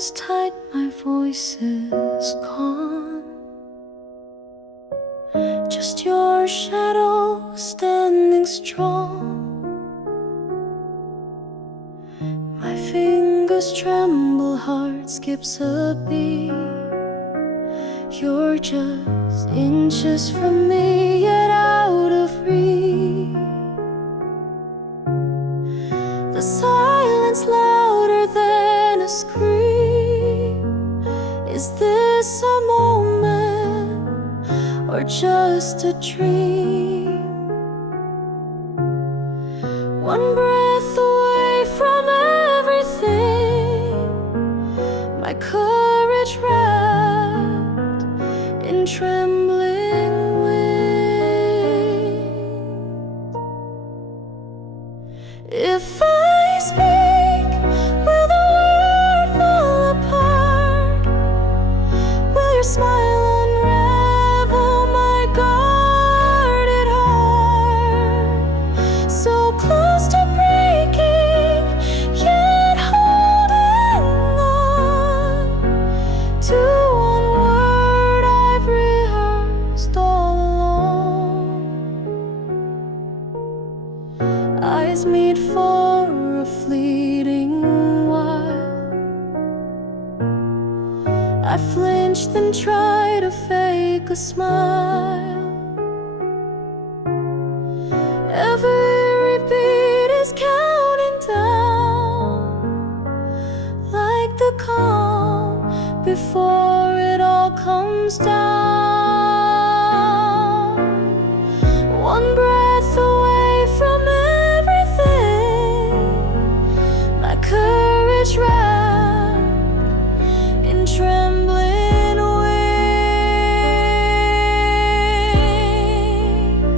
hands tight, my voice is gone. Just your shadow standing strong. My fingers tremble, heart skips a beat. You're just inches from me, yet out of reach. The silence louder than a scream. Is this a moment or just a dream? One breath away from everything, my courage wrapped in trembling wings. If I speak, will the world fall apart? Will your smile unravel my guarded heart? So close to breaking, yet holding on to one word I've rehearsed all along. Eyes meet for a fleeting while. I flinch, then try to fake a smile. Every beat is counting down, like the calm before it all comes down. One breath away from everything, my courage wrapped in trembling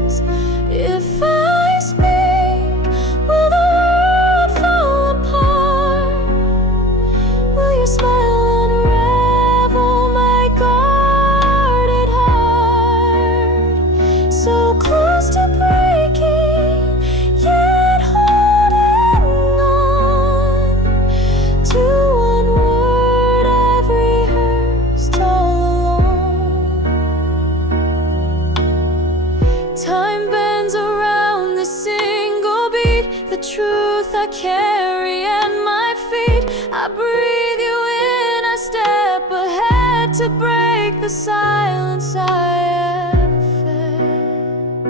wings. If I speak, will the world fall apart? Will your smile unravel my guarded heart? So close to breaking, yet holding on to one word I've rehearsed all along. Time bends around this single beat, the truth I carry at my feet. I breathe you in, I step ahead to break the silence I have fed.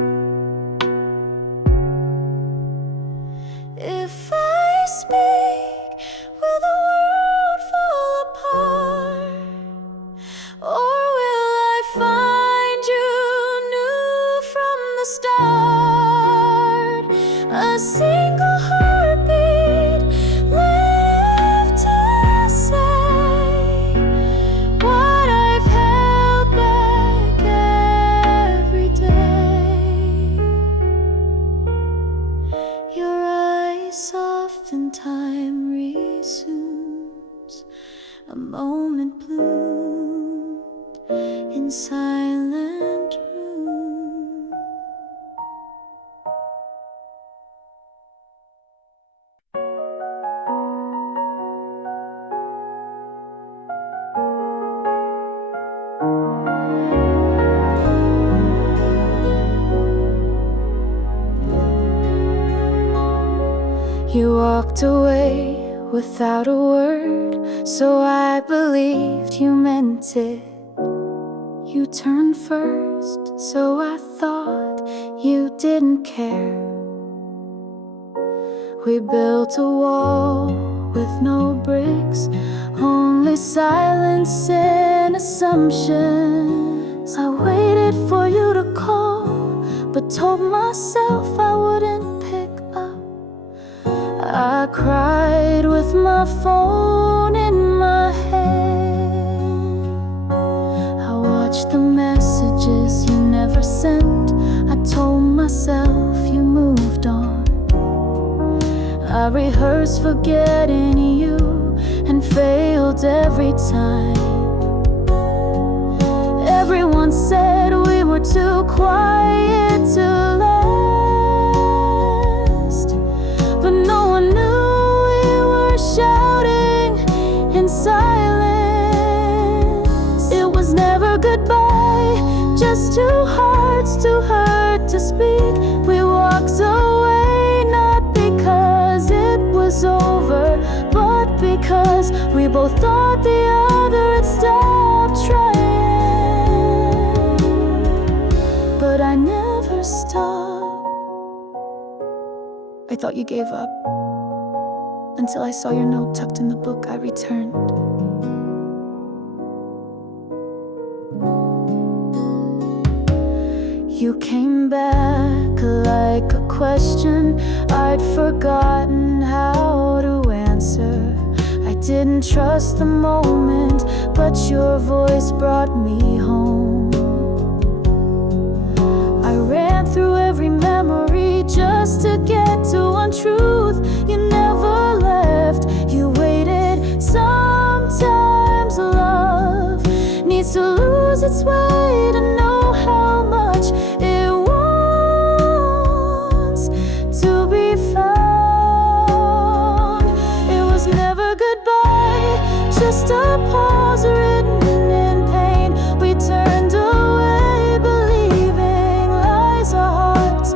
If I speak, will the world fall apart? Or will I find you new from the start? A single heartbeat left to say what I've held back every day. Your eyes soft and time resumes, a moment bloomed in silent room. You walked away without a word, so I believed you meant it. You turned first, so I thought you didn't care. We built a wall with no bricks, only silence and assumptions. I waited for you to call, but told myself I wouldn't pick up. I cried with my phone in my hand. I watched the messages you never sent. I told myself you moved on. I rehearsed forgetting you and failed every time. Everyone said we were too quiet to last, but no one knew we were shouting in silence. because we both thought the other had stopped trying. But I never stopped. I thought you gave up until I saw your note tucked in the book I returned. You came back like a question I'd forgotten how to answer. I didn't trust the moment, but your voice brought me home. I ran through every memory just to get to one truth. You never left, you waited. Sometimes love needs to lose its way to know how much it wants to be found. It was never goodbye, just a pause written in pain. We turned away believing lies our hearts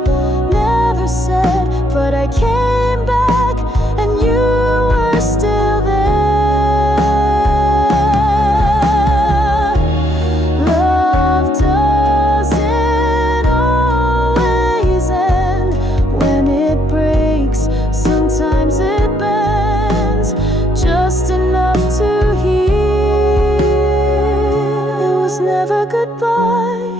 never said. But I came back and you were still there. Love doesn't always end when it breaks. Sometimes it bends just enough to heal. It was never goodbye,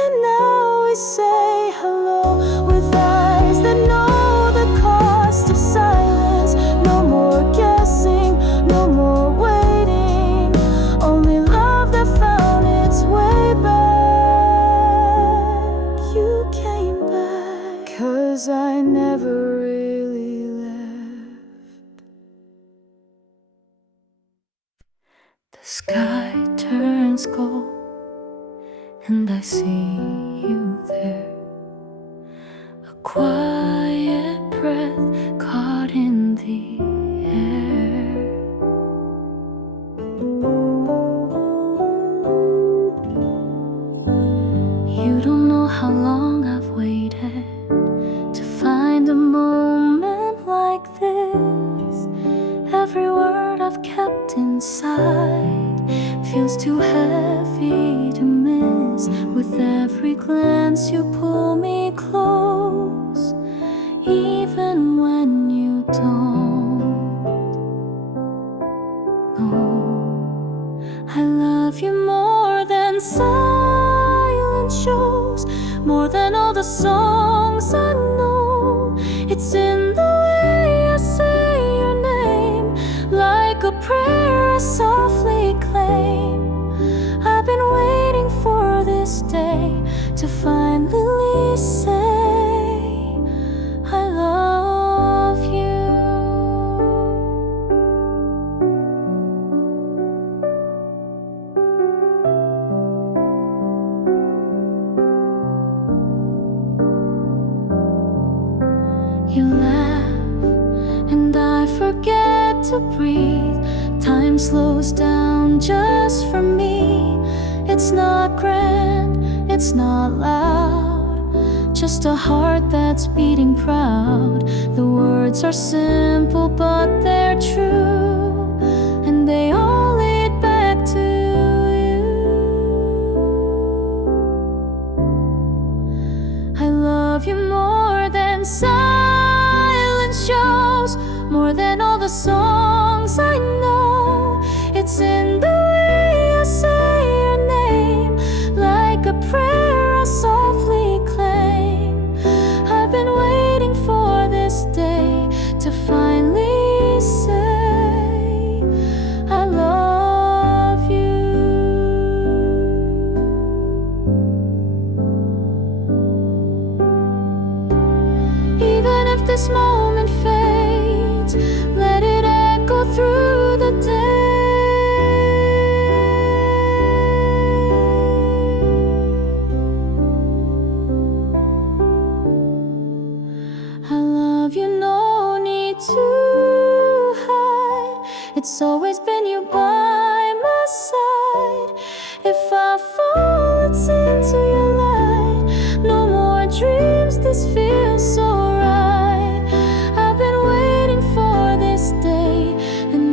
and now we say hello with eyes that know the cost of silence. No more guessing, no more waiting. Only love that found its way back. You came back, 'cause I never really left. The sky turns gold, and I see you there. A quiet breath caught in the air. You don't know how long I've waited to find a moment like this. Every word I've kept inside feels too heavy to miss. With every glance you pull me close, even when you don't know. I love you more than silent shows, more than all the songs I know. It's in the way I say your name, like a prayer I softly claim. I've been waiting for this day to finally say I love you. You laugh and I forget to breathe. Time slows down just for me. It's not grand, it's not loud, just a heart that's beating proud. The words are simple but they're true, and they all lead back to you. I love you more than silent shows, more than all the songs I know. It's in the way I say your name, like a prayer I softly claim. I've been waiting for this day to finally say I love you. Even if this moment fades, let it echo through the day. I love you, no need to hide. It's always been you by my side. If I fall, it's into your light. No more dreams, this feels so right. I've been waiting for this day, and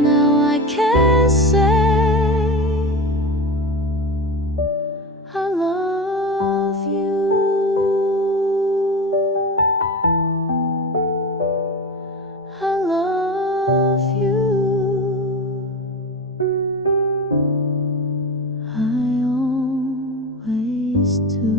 eyes too.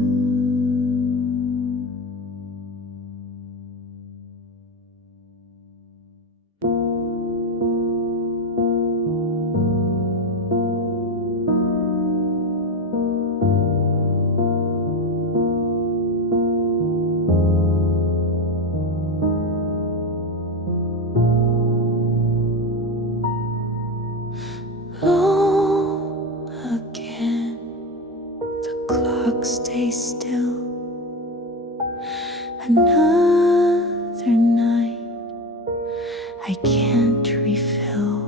Again, the clock stays still. Another night I can't refill.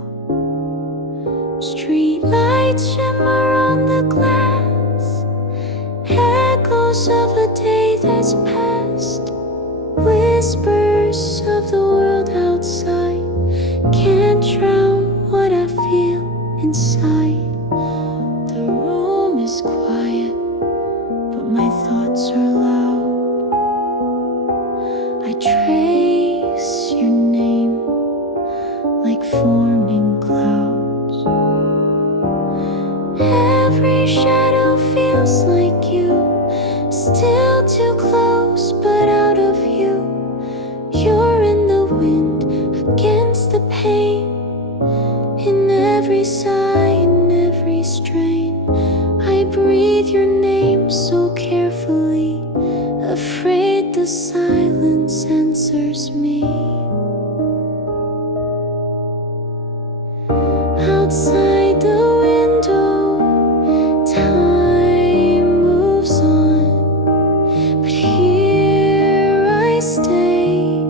Street lights shimmer on the glass, echoes of a day that's past, whispers of the world outside can't drown what I feel inside. The room is quiet, but my thoughts are loud. I trace your name like forming clouds. Every shadow feels like you, still too close but out of view. You're in the wind, against the pain, in every sigh, in every strain. I breathe your name so carefully, afraid the silence answers me. Outside the window, time moves on, but here I stay,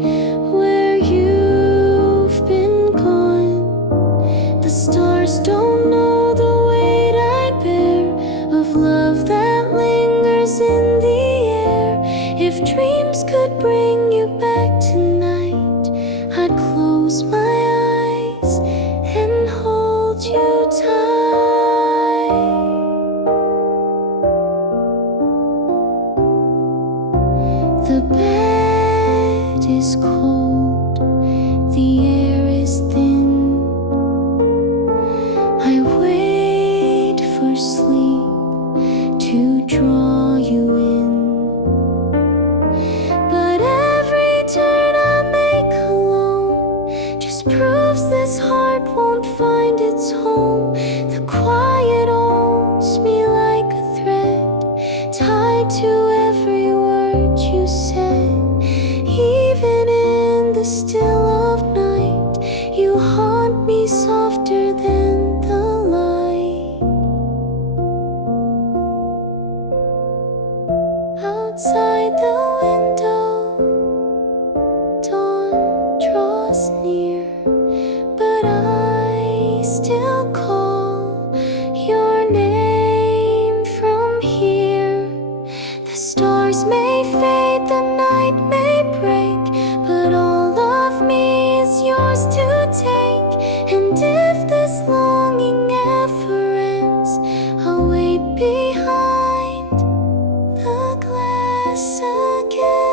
where you've been gone. The stars don't know the weight I bear of love that lingers in the air. If dreams could bring you back tonight, I'd close my eyes and hold you tight. The bed is cold, the air is thin. I wait for sleep to draw you in. But every turn I make alone just proves this heart won't find its home. The quiet owns me like a thread, tied to every word you said. Even in the still of night, you haunt me softer than the light. Outside the window, dawn draws near, but I still call your name from here. The stars may fade, the night may break, but all of me is yours to take. And if this longing ever ends, I'll wait behind the glass again.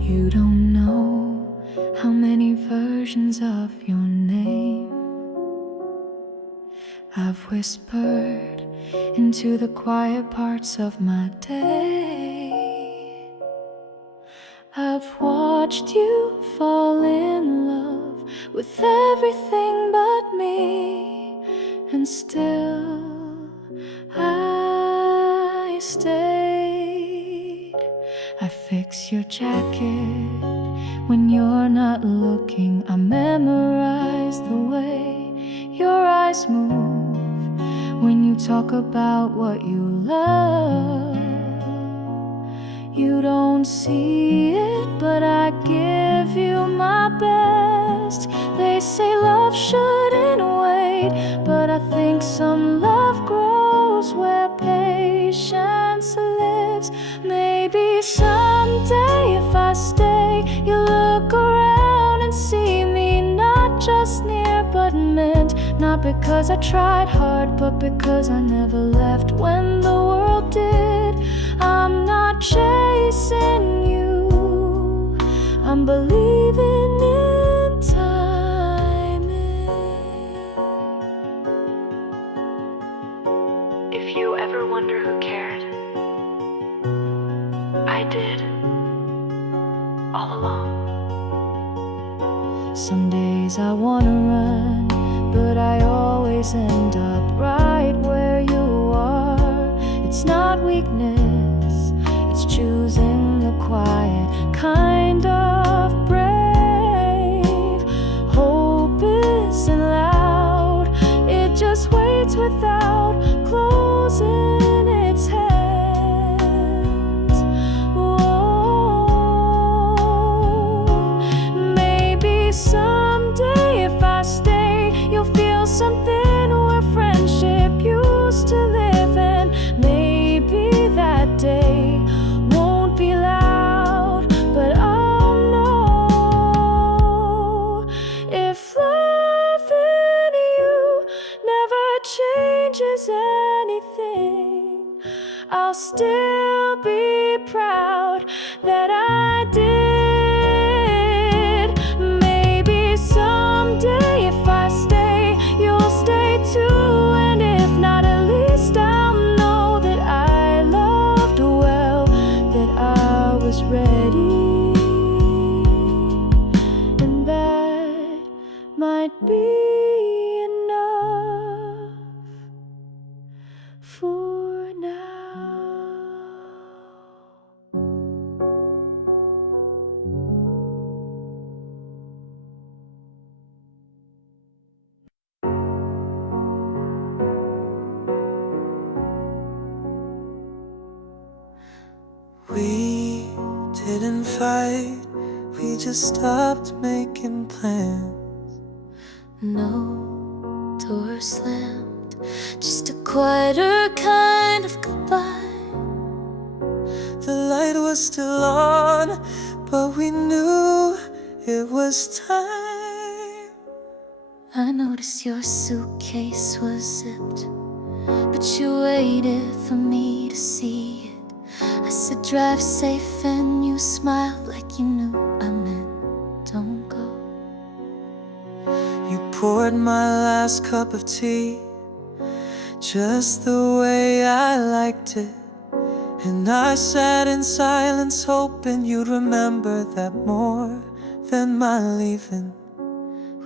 You don't know how many versions of your name I've whispered into the quiet parts of my day. I've watched you fall in love with everything but me, and still I stayed. I fix your jacket when you're not looking. I memorize the way your eyes move when you talk about what you love. You don't see it, but I give you my say love shouldn't wait, but I think some love grows where patience lives. Maybe someday if I stay, you'll look around and see me not just near but meant. Not because I tried hard, but because I never left when the world did. I'm not chasing you, I'm believing in timing. If you ever wonder who cared, I did, all along. Some days I wanna run, but I always end up right where you are. It's not weakness, it's choosing the quiet kind of brave. Hope isn't loud, it just waits without closing its hands. Whoa. Maybe someday if I stay, you'll feel something where friendship used to live. And maybe that day won't be loud, but I'll know. If loving you never changes anything, I'll still be proud that I did. Maybe someday if I stay, you'll stay too. And if not, at least I'll know that I loved well, that I was ready. And that might be enough for now. We didn't fight, we just stopped making plans. No door slammed, just a quieter kind of goodbye. The light was still on, but we knew it was time. I noticed your suitcase was zipped, but you waited for me to see it. I said drive safe and you smiled like you knew I meant don't go. You poured my last cup of tea just the way I liked it, and I sat in silence hoping you'd remember that more than my leaving.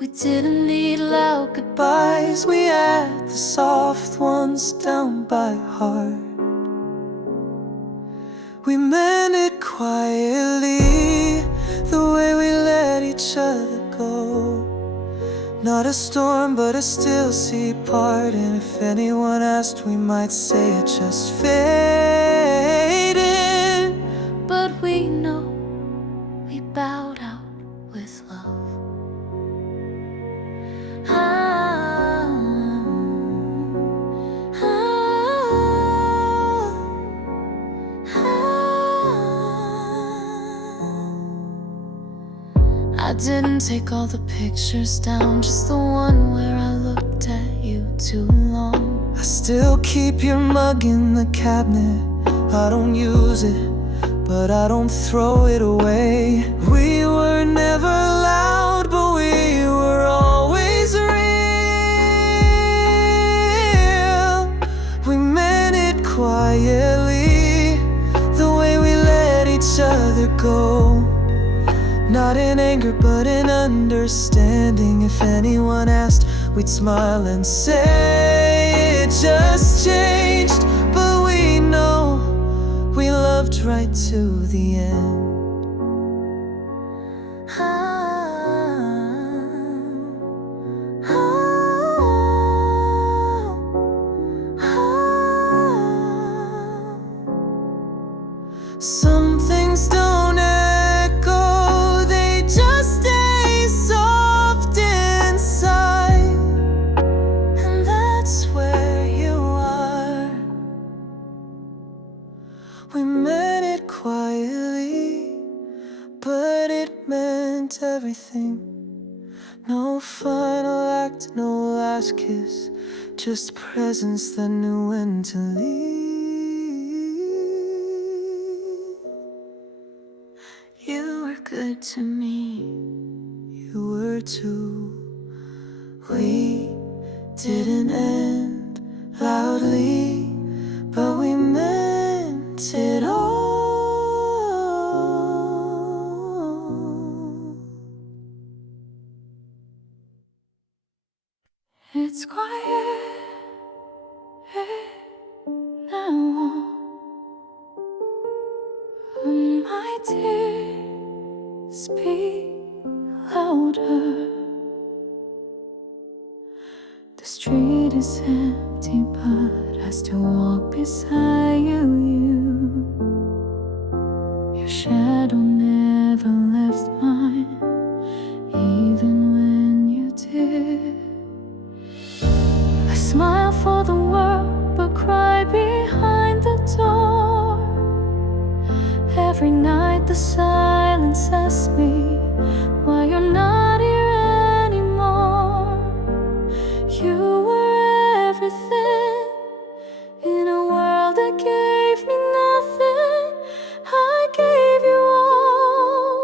We didn't need loud Goodbyes, goodbyes, we had the soft ones down by heart. We meant it quietly, the way we let each other go. Not a storm, but a still sea part. And if anyone asked, we might say it just faded. but we know we bowed out with love. I didn't take all the pictures down, just the one where I looked at you too long. I still keep your mug in the cabinet. I don't use it, but I don't throw it away. We were never loud, but we were always real. We meant it quietly, the way we let each other go. Not in anger, but in understanding. If anyone asked, we'd smile and say it just changed. But we know we loved right to the end. Some things don't echo, they just stay soft inside. We meant it quietly, but it meant everything. No final act, no last kiss, just presence that knew when to leave. You were good to me, you were too. We didn't end loudly, but we meant it all. It's quiet now, and my tears speak louder. The street is empty, but I still walk beside you. Your shadow never left mine, even when you did. I smile for the world, but cry behind the door. Every night the silence asks me why you're not here anymore. You were everything in a world that gave me nothing. I gave you all,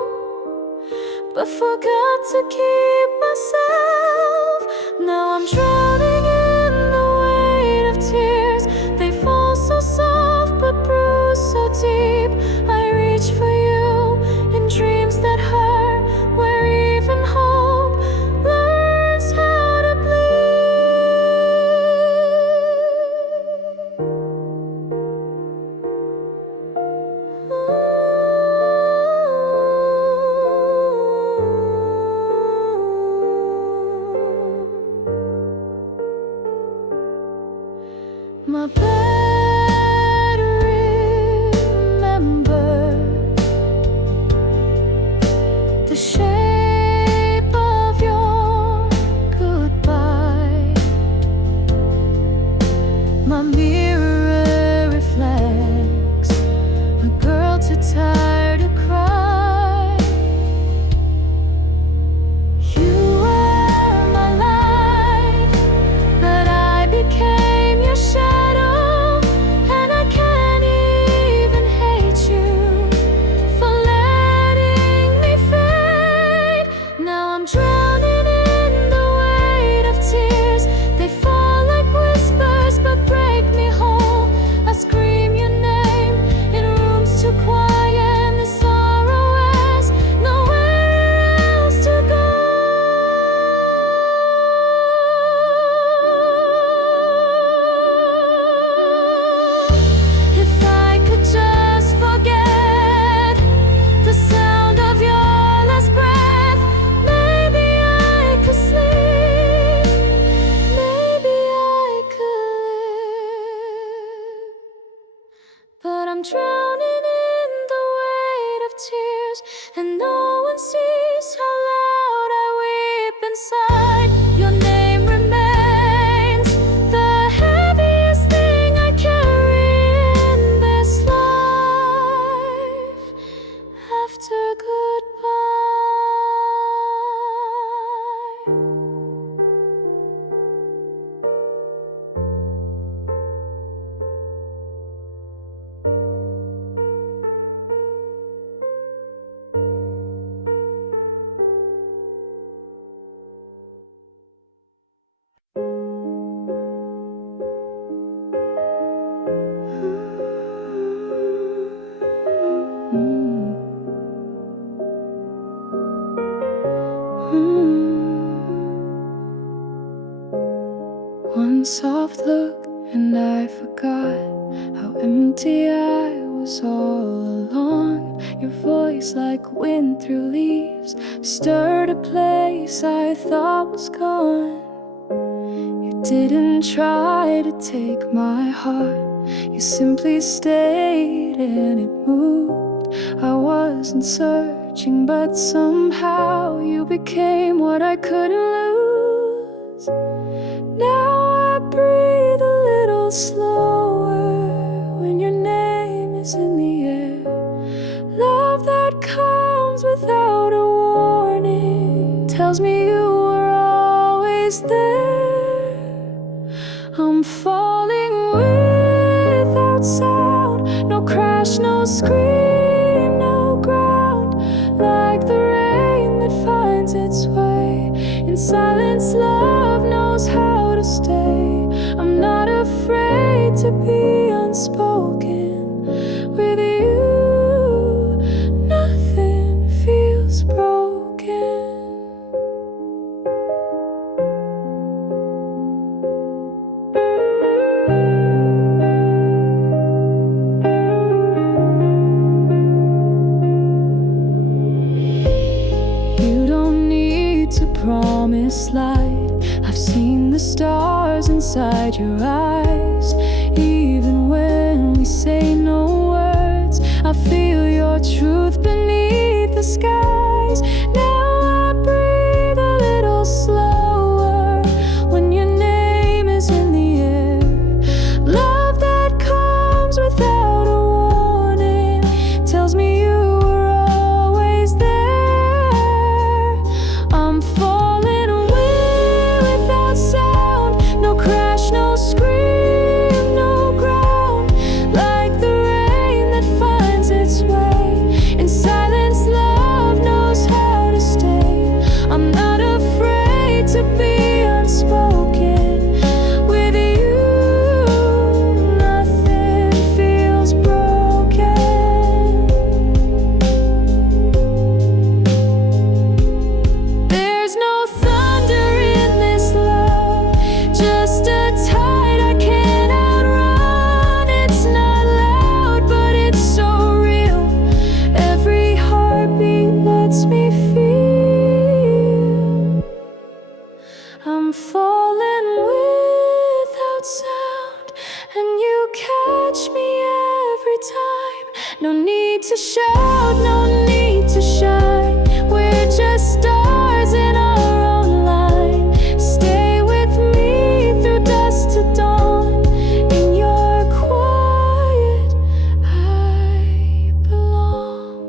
but forgot to keep myself. Now I'm drowning in the weight of tears. They fall so soft but bruise so deep. I reach for you in dreams that hurt, where even hope learns how to my better remember the shape of your goodbye. My mirror reflects a girl too tired to cry. You were my light, but I became your shadow, and I can't even hate you for letting me fade. Now I'm drowning in the weight of tears. They fall like whispers but break me whole. I scream your name in rooms too quiet, and the sorrow has nowhere else to go. If I could just forget the sound of your last breath, maybe I could sleep, maybe I could live. But I'm drowning in the weight of tears, and no one sees how loud I weep inside. Your name remains the heaviest thing I carry in this life after goodbye. One soft look and I forgot how empty I was all along. Your voice like wind through leaves stirred a place I thought was gone. You didn't try to take my heart, you simply stayed and it moved. I wasn't searching, but somehow you became what I couldn't lose. Now I breathe a little slower when your name is is in the air. Love that comes without a warning tells me you were always there. I'm falling without sound, no crash, no scream, no ground. Like the rain that finds its way in silence, love knows how to stay. I'm not afraid to be unspoken. With you, nothing feels broken. You don't need to promise light. I've seen the stars inside your eyes. Even when we say no words, I feel your truth beneath the skies. Now I breathe a little slower when your name is in the air. Love that comes without a warning tells me you were always there. I'm falling away without sound, no crash, no scream, no ground. Like the rain that finds its way in silence, love knows how to stay. I'm not afraid to be unspoken. With you, nothing feels broken. There's no thunder in this love, just a tide I can't outrun. It's not loud, but it's so real. Every heartbeat lets me feel. I'm falling without sound, and you catch me every time. No need to shout, no need to shine. We're just stars in our own line. Stay with me through dusk to dawn. In your quiet, I belong.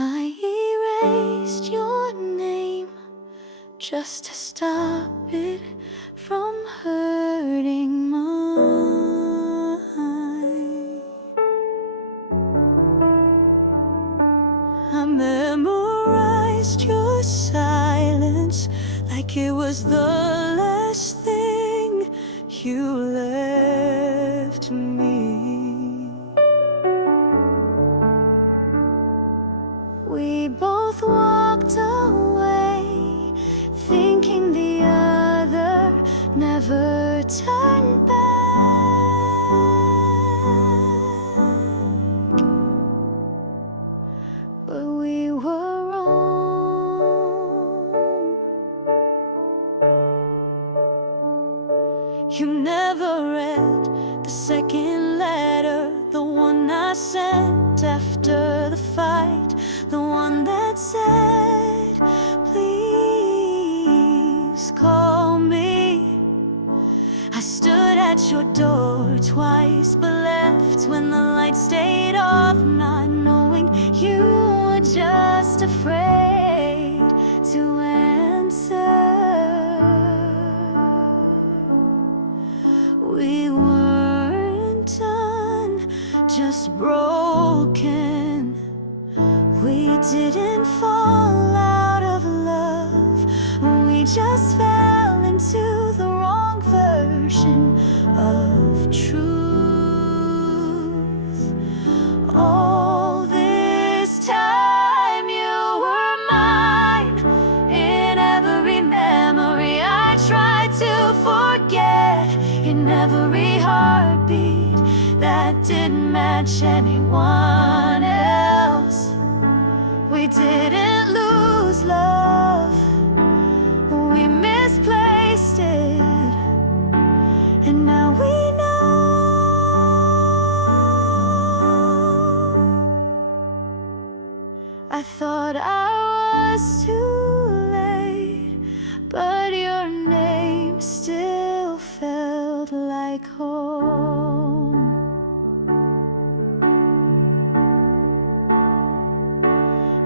I erased your name just to stop it from hurting mine. I memorized your silence like it was the last thing you left me. We both walked away, thinking the other never turned back. But we were wrong. You never read the second letter, the one I sent after the fight, the one that said, please call me. I stood at your door twice, but left when the lights stayed off, not knowing you were just afraid to answer. We weren't done, just broken. We didn't fall out of love, we just fell into the wrong version of truth. All this time you were mine. In every memory I tried to forget, in every heartbeat that didn't match anyone else. We didn't lose love, we misplaced it. And now we know I thought I was too late, but your name still felt like home.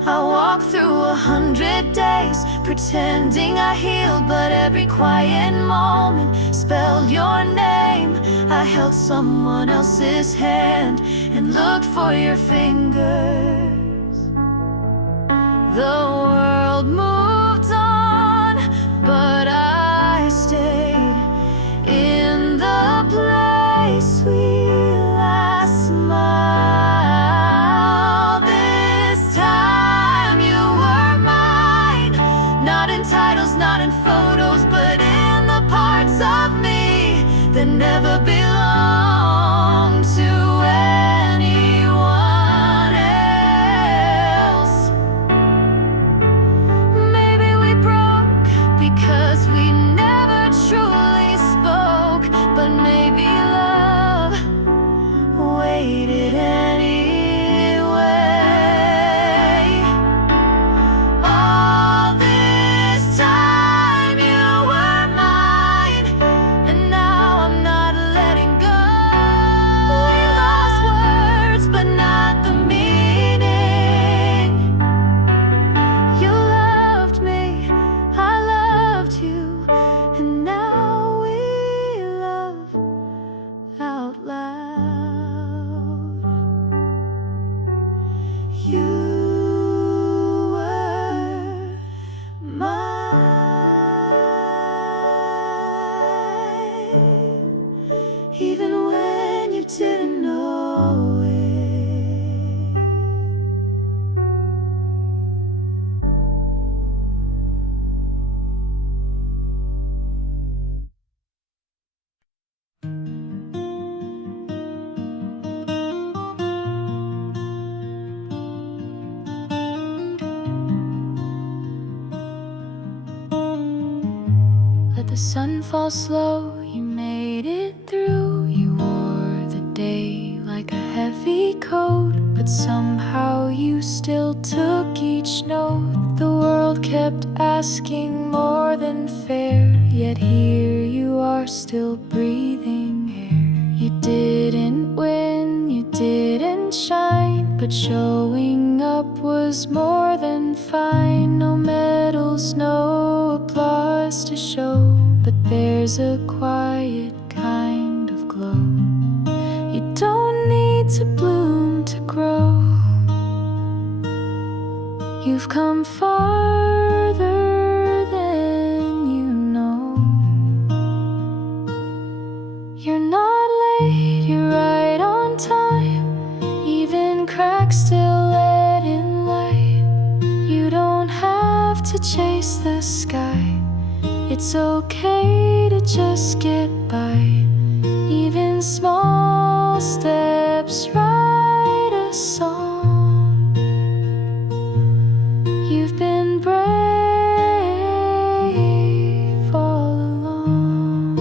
I walked through 100 days, pretending I healed, but every quiet moment spelled your name. I held someone else's hand and looked for your fingers. The world moved on, but I stayed in the place we last smiled. This time you were mine, not in titles, not in photos, but in the parts of me that never belonged to anyone else. Maybe we broke because we never truly spoke, but maybe love waited anyway. All this time you were mine, and now I'm not letting go. We lost words, but not the meaning. You loved me, I loved you, and now we love out loud. You were mine, even when you didn't know it. Let the sun fall slow, you made it through. You wore the day like a heavy coat, but somehow you still took each note. The world kept asking more than fair, yet here you are still breathing air. You didn't win, you didn't shine, but showing up was more than fine. No medals, no applause to show, but there's a quiet kind of glow. You don't need to bloom to grow. You've come farther than you know. You're not late, you're right on time. Even cracks still let in light. You don't have to chase the sky. It's okay to just get by. Even small steps write a song. You've been brave all along.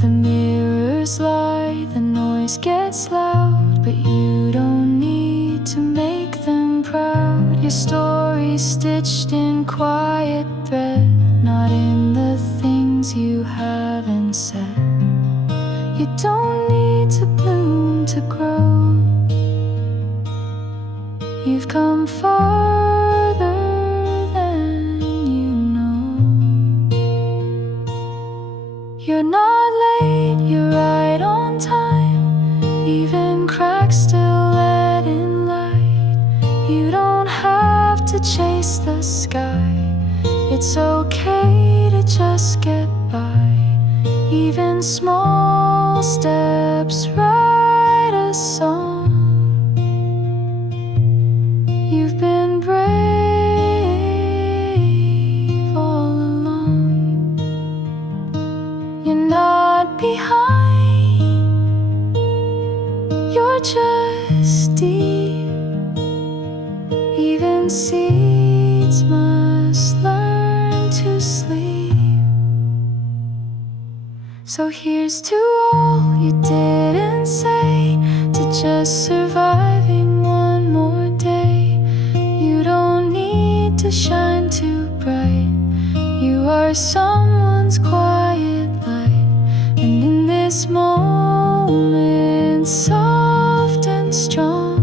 The mirrors lie, the noise gets loud, but you don't need to make them proud. Your story's stitched in quiet thread, not in the things you haven't said. You don't need to bloom to grow. You've come farther than you know. You're not late, you're right on time. Even cracks still let in light. You don't have to chase the sky. It's okay to just get by. Even small steps write a song. You've been brave all along. You're not behind, you're just deep. Even seeds must learn to sleep. So here's to all you didn't say, to just surviving one more day. You don't need to shine too bright. You are someone's quiet light. And in this moment, soft and strong,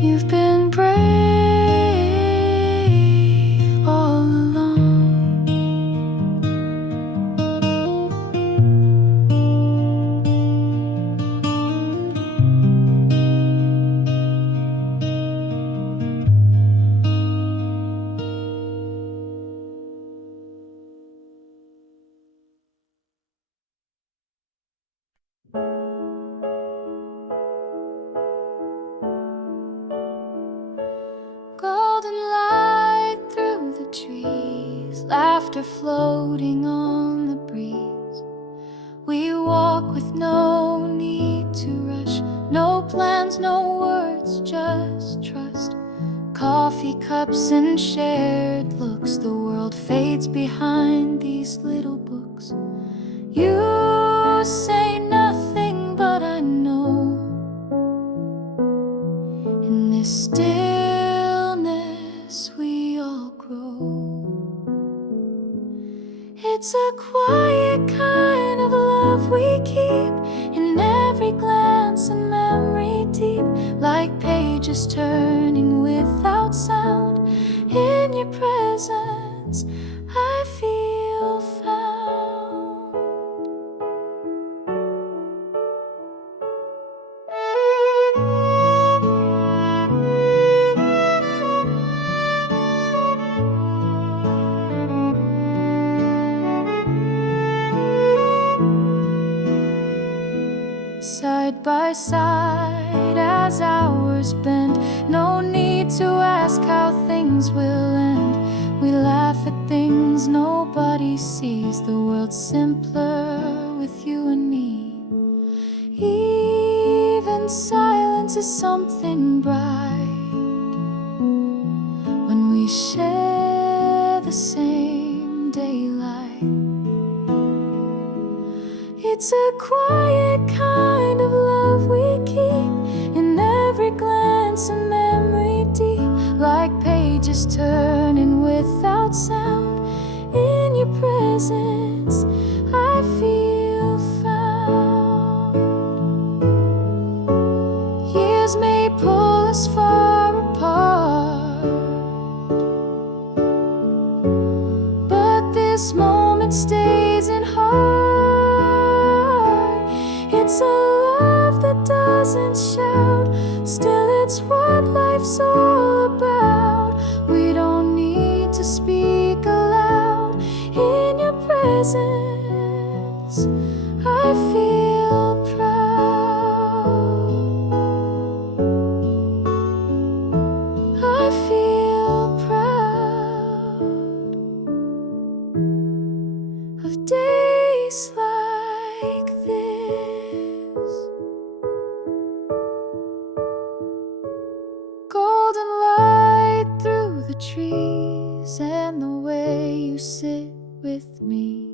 you've been brave all along. Golden light through the trees, laughter floating on the breeze. We walk with no need to rush, no plans, no words, just trust. Coffee cups and shared looks, the world fades behind these little books. You say nothing, but I know in this stillness we all grow. It's a quiet kind of love we keep in every glance and memory deep, like pages turning without sound. In your presence I feel found. Side by side as hours bend, no need to ask how things will end. We laugh at things nobody sees, the world's simpler with you and me. Even silence is something bright when we share the same daylight. It's a quiet kind of love we keep in every glance and memory deep, like pages turning without sound. In your presence I feel found. Years may pull us far apart, but this moment stays in heart. It's a love that doesn't shout, still it's what life's all about. We don't need to speak aloud. In your presence I feel proud. I feel proud of days like this. Golden light through the trees and the way you sit with me.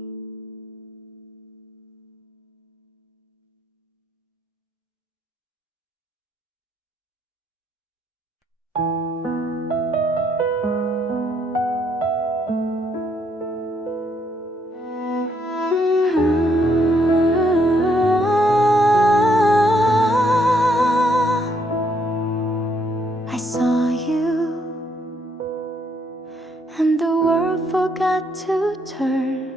I saw you, and the world forgot to turn.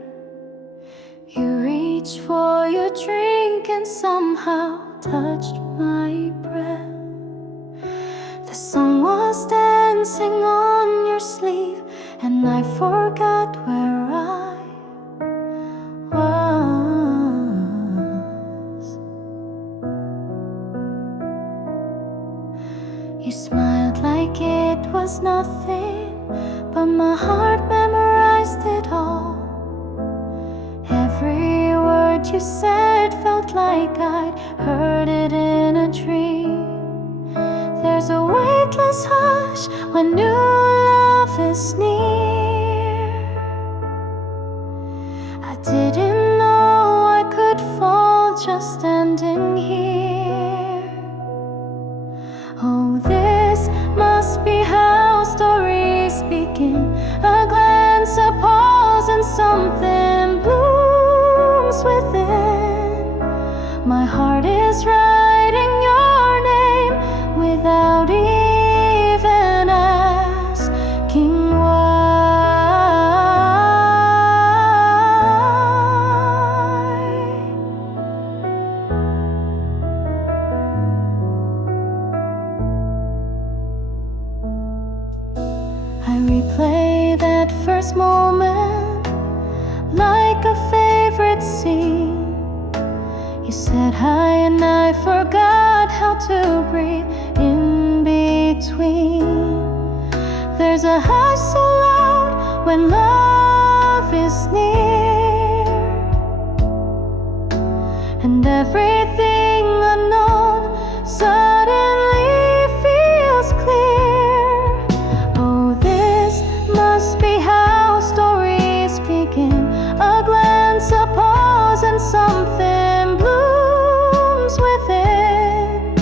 You reached for your drink and somehow touched my breath. The sun was dancing on your sleeve, and I forgot where I was. You smiled like it was nothing, but my heart memorized it all. Every word you said felt like I'd heard it in a dream. There's a weightless hush when new love is near, a begin. A glance, a pause, and something blooms within. My heart is writing your name without even asking why. I replay that first moment like a favorite scene. You said hi and I forgot how to breathe in between. There's a hush so loud when love is near, and everything unknown suddenly feels clear. Oh, this must be how stories begin. A glance, a pause, and something blooms within.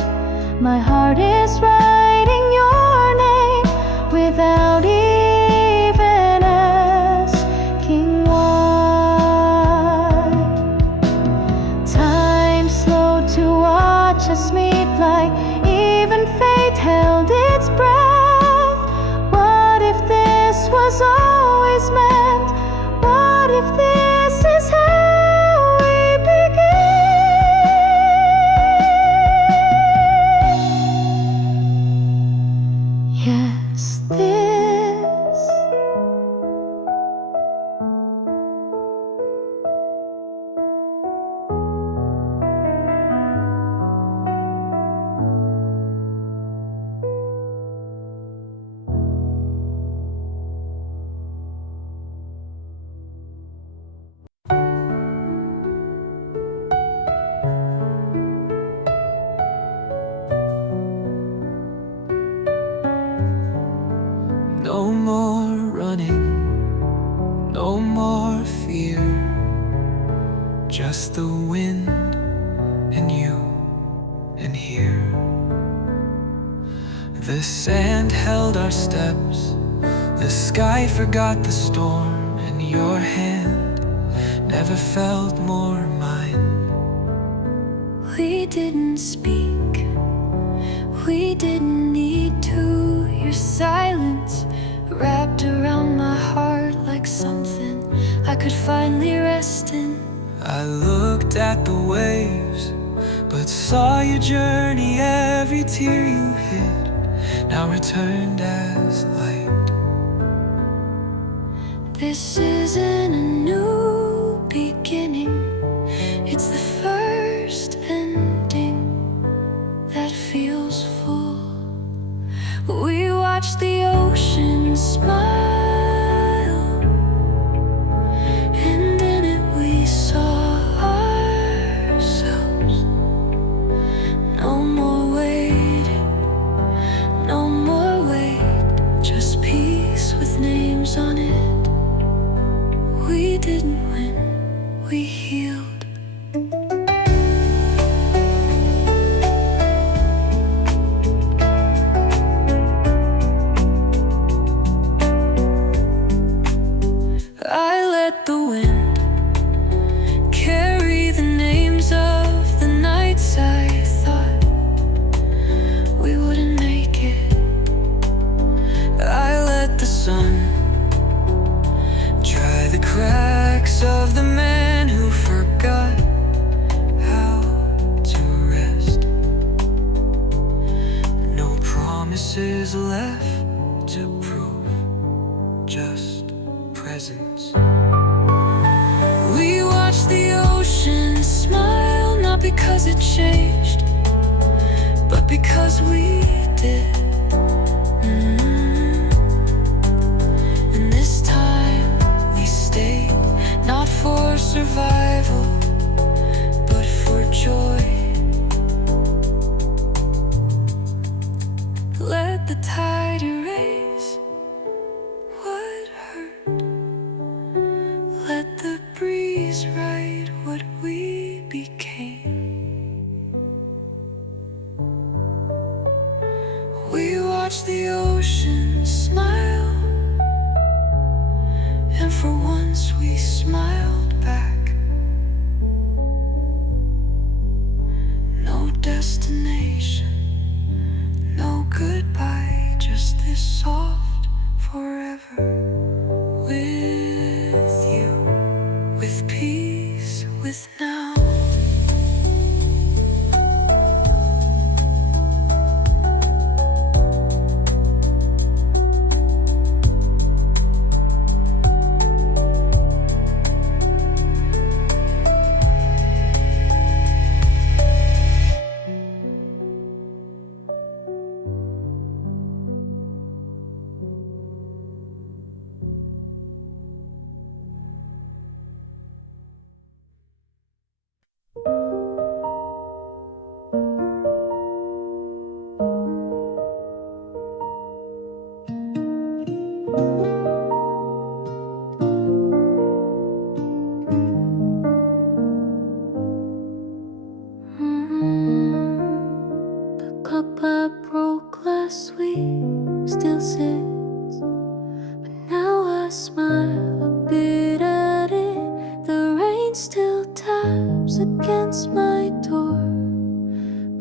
My heart is writing your name without even asking why. Time slowed to watch us meet, like even fate held its breath. What if this was always meant? What if this is how we begin? Yes, this. No more running, no more fear. Just the wind and you and here. The sand held our steps, the sky forgot the storm, and your hand never felt more mine. We didn't speak, we didn't need to. Your silence wrapped around my heart like something I could finally rest in. I looked at the waves, but saw your journey. Every tear you hid now returned as light. This isn't a new beginning, it's the first ending that feels full. We watched the ocean smile, and in it we saw ourselves. No more waiting, no more wait, just peace with names on it. We didn't win, we healed. I let the wind carry the names of the nights I thought we wouldn't make it. I let the sun dry the cracks of the man who forgot how to rest. No promises left to prove, just presence. We watched the ocean smile, not because it changed, but because we did. And this time we stayed, not for survival, but for joy. Let the tide erase what hurt. Let the breeze write what we became. we smiled back. No destination, no goodbye, just this soft forever. With you, with peace, with now. The cup I broke last week still sits, but now I smile a bit at it. The rain still taps against my door,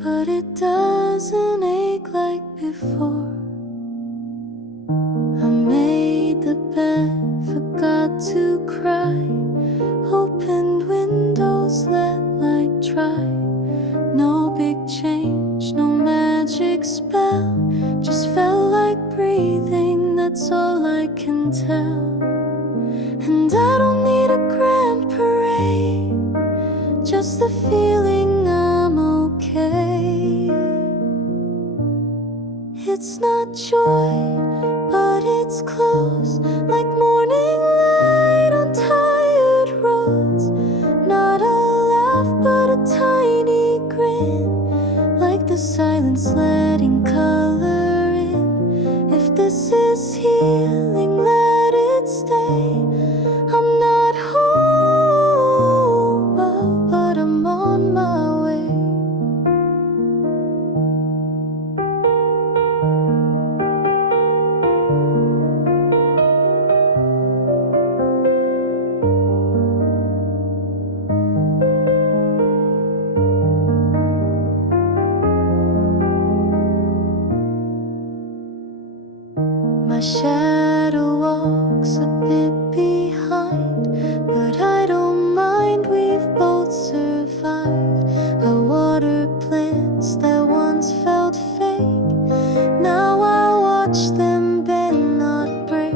but it doesn't ache like before. I made the bed, forgot to cry, opened windows, let light try. No big change, no magic spell, just felt like breathing, that's all I can tell. And I don't need a grand parade, just the feeling I'm okay. It's not joy, but it's close, like morning light on tired roads. Not a laugh, but a tiny grin, like the silence letting color in. If this is healing, let it stay. I'm not home, but I'm on my way. My shadow walks a bit behind, but I don't mind, we've both survived. I water plants that once felt fake, now I watch them bend, not break.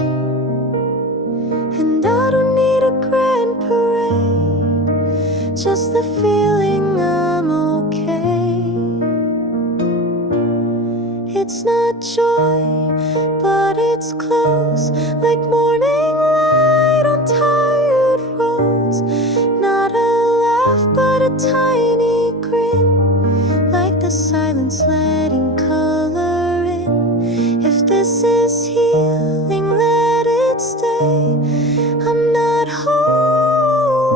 And I don't need a grand parade, just the feeling I'm okay. It's not joy, but it's close, like morning light on tired roads. Not a laugh, but a tiny grin, like the silence letting color in. If this is healing, let it stay. I'm not whole,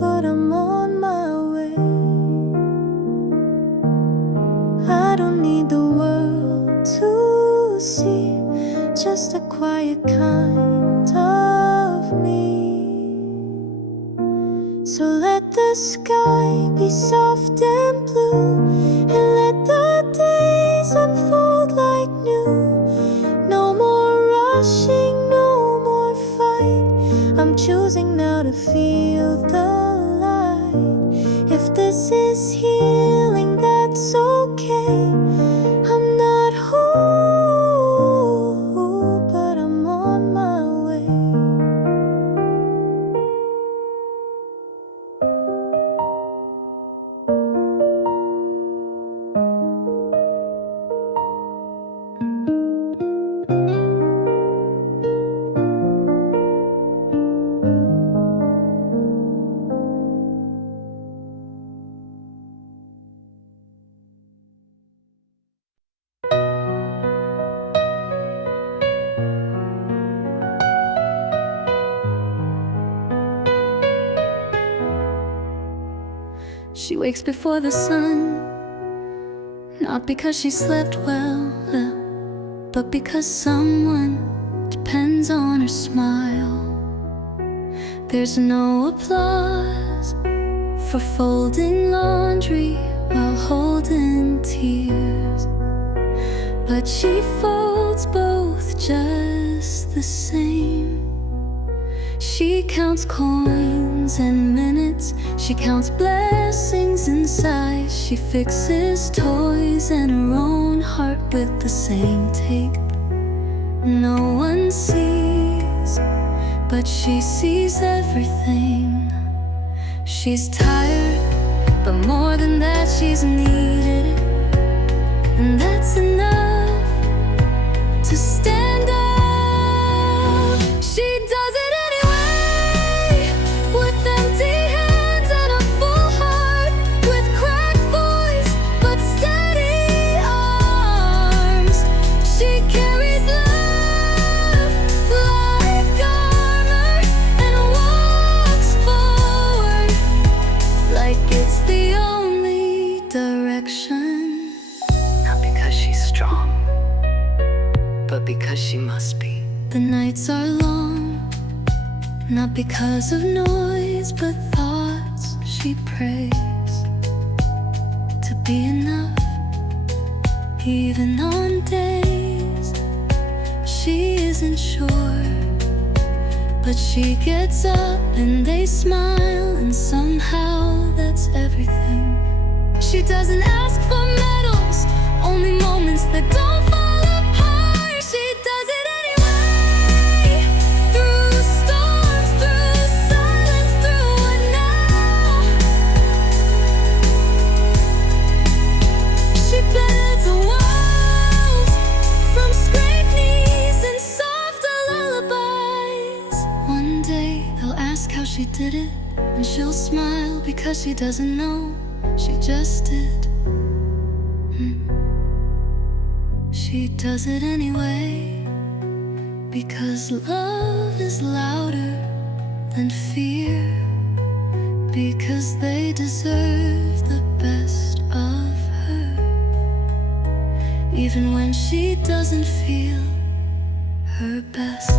but I'm on my way. I don't need the world to see, just a quiet kind of me. So let the sky be soft and blue, and let the days unfold like new. No more rushing, no more fight, I'm choosing now to feel the light. If this is healing, that's okay. I'm not whole, but I'm on my way. She wakes before the sun, not because she slept well, but because someone depends on her smile. There's no applause for folding laundry while holding tears, but she folds both just the same. She counts coins and minutes, she counts blessings and sighs. She fixes toys and her own heart with the same tape. No one sees, but she sees everything. She's tired, but more than that she's needed it, and that's enough to stand up. She does it anyway, with empty hands and a full heart, with cracked voice but steady arms. She carries love like armor and walks forward like it's the only direction. Not because she's strong, but because she must be. The nights are long, not because of noise, but thoughts she prays to be enough. Even on days she isn't sure, but she gets up and they smile, and somehow that's everything. She doesn't ask for medals, only moments that don't fall apart. She does it anyway, through storms, through silence, through what now. She bends a world from scraped knees and soft lullabies. One day they'll ask how she did it, and she'll smile because she doesn't know. She just did. She does it anyway, because love is louder than fear, because they deserve the best of her, even when she doesn't feel her best.